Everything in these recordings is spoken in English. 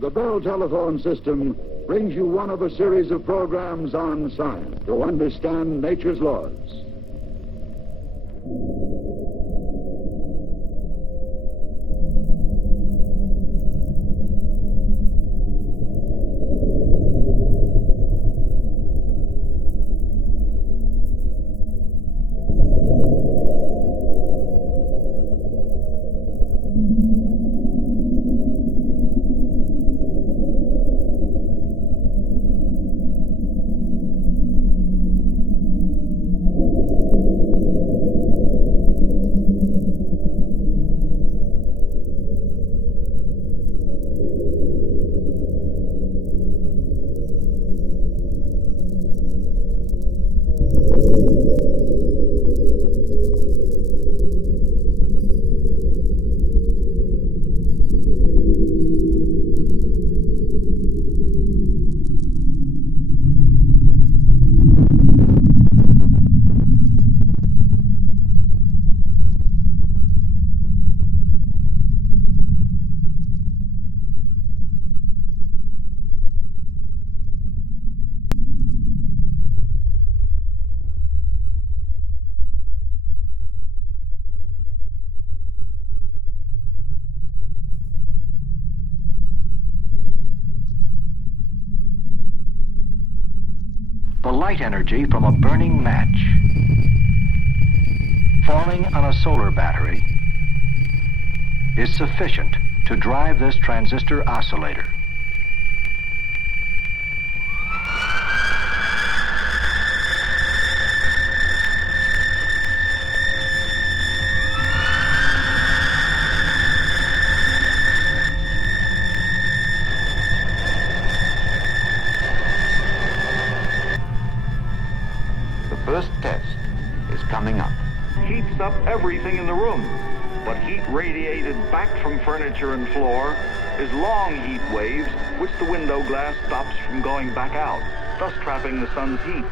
The Bell telephone system brings you one of a series of programs on science to understand nature's laws. The light energy from a burning match falling on a solar battery is sufficient to drive this transistor oscillator. First test is coming up. Heats up everything in the room, but heat radiated back from furniture and floor is long heat waves which the window glass stops from going back out, thus trapping the sun's heat.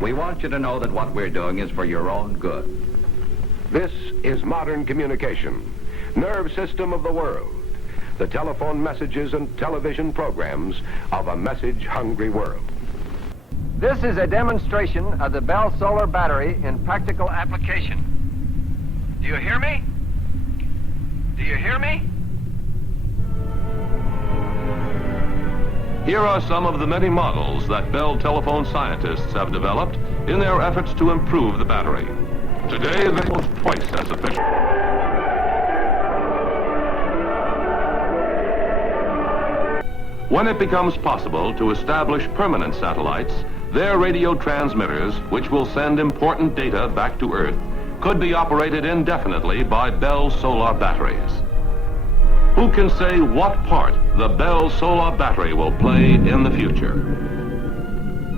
We want you to know that what we're doing is for your own good. This is modern communication, nerve system of the world, the telephone messages and television programs of a message-hungry world. This is a demonstration of the Bell solar battery in practical application. Do you hear me? Do you hear me? Here are some of the many models that Bell telephone scientists have developed in their efforts to improve the battery. Today, they're almost twice as efficient. When it becomes possible to establish permanent satellites, their radio transmitters, which will send important data back to Earth, could be operated indefinitely by Bell solar batteries. Who can say what part the Bell solar battery will play in the future?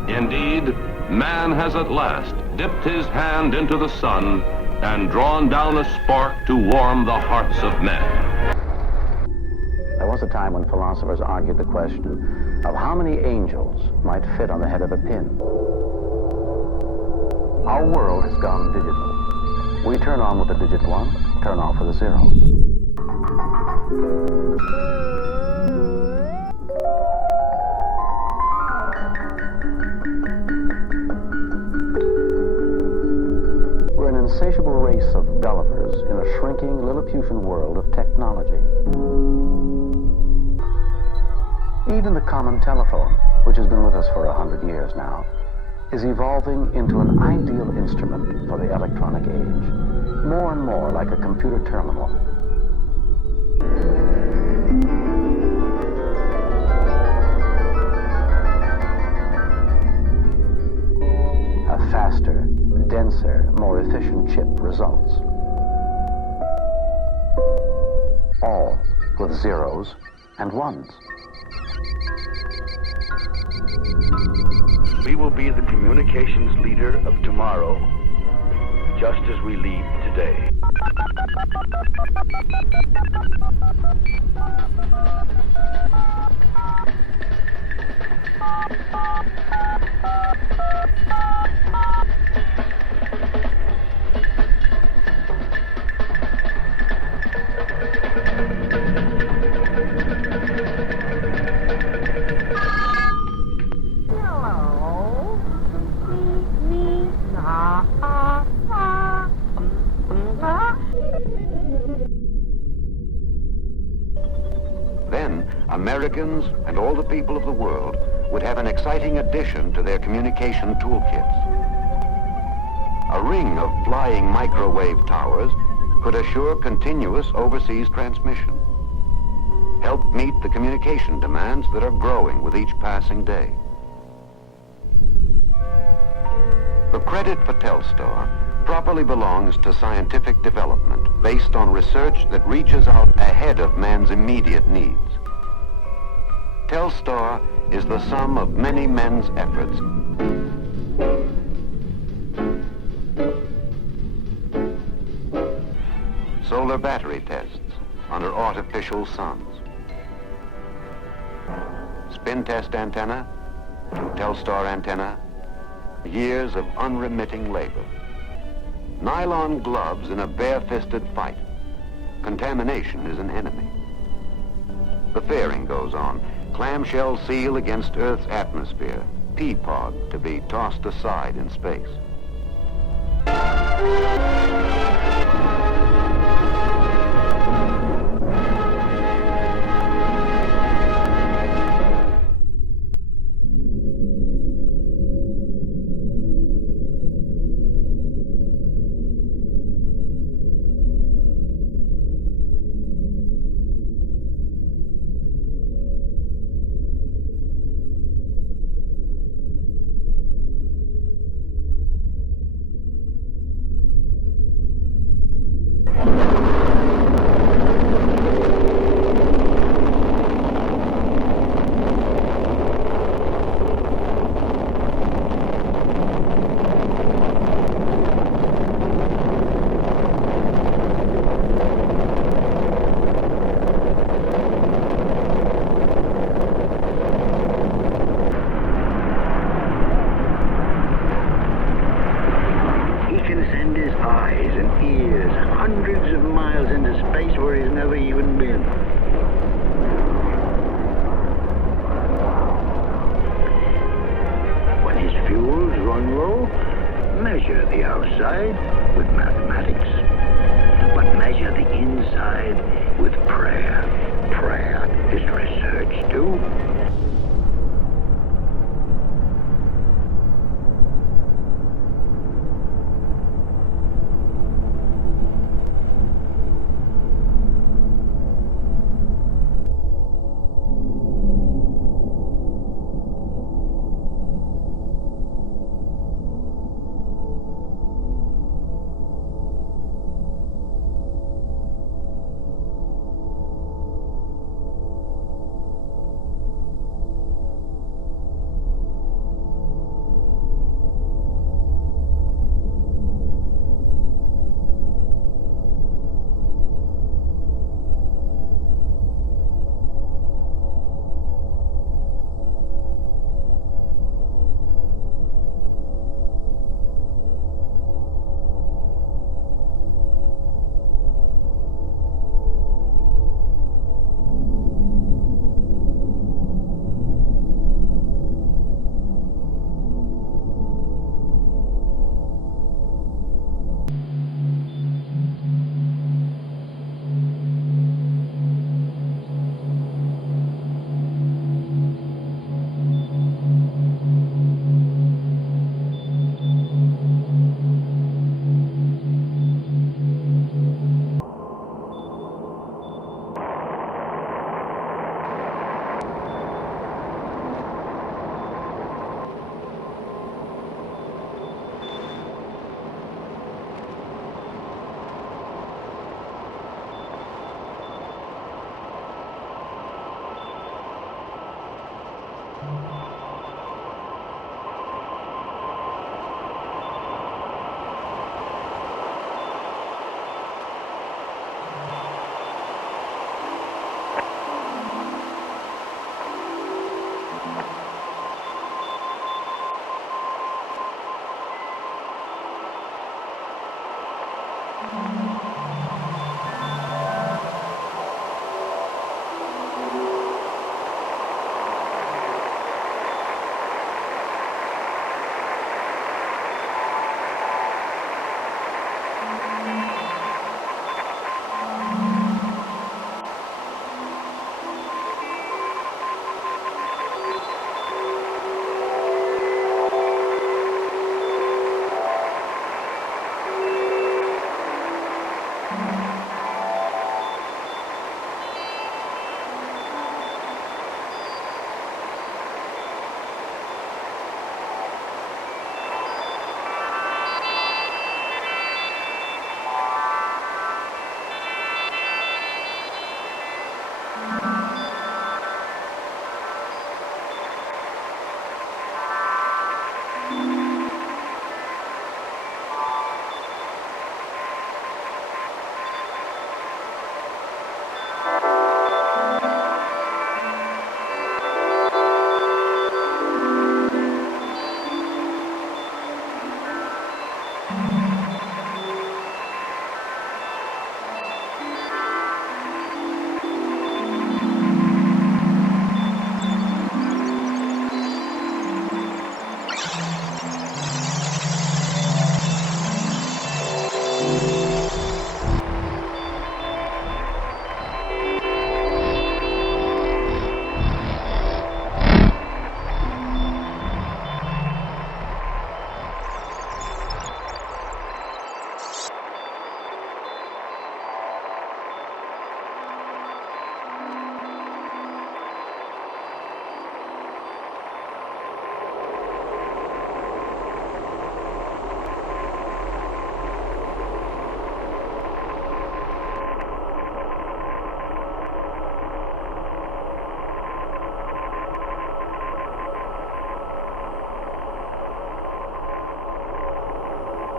Indeed, man has at last dipped his hand into the sun and drawn down a spark to warm the hearts of men. There was a time when philosophers argued the question of how many angels might fit on the head of a pin. Our world has gone digital. We turn on with the digit 1, turn off with a 0. We're an insatiable race of Gullivers in a shrinking Lilliputian world of technology. Even the common telephone, which has been with us for 100 years now, is evolving into an ideal instrument for the electronic age, more and more like a computer terminal. A faster, denser, more efficient chip results. All with zeros and ones. We will be the communications leader of tomorrow, just as we lead today. Then, Americans and all the people of the world would have an exciting addition to their communication toolkits. A ring of flying microwave towers could assure continuous overseas transmission, help meet the communication demands that are growing with each passing day. The credit for Telstar properly belongs to scientific development based on research that reaches out ahead of man's immediate needs. Telstar is the sum of many men's efforts. Solar battery tests under artificial suns. Spin test antenna to Telstar antenna. Years of unremitting labor. Nylon gloves in a bare-fisted fight. Contamination is an enemy. The fairing goes on. Clamshell seal against Earth's atmosphere. Pea-pod to be tossed aside in space.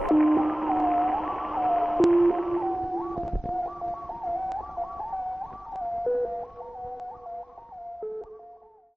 Thank you.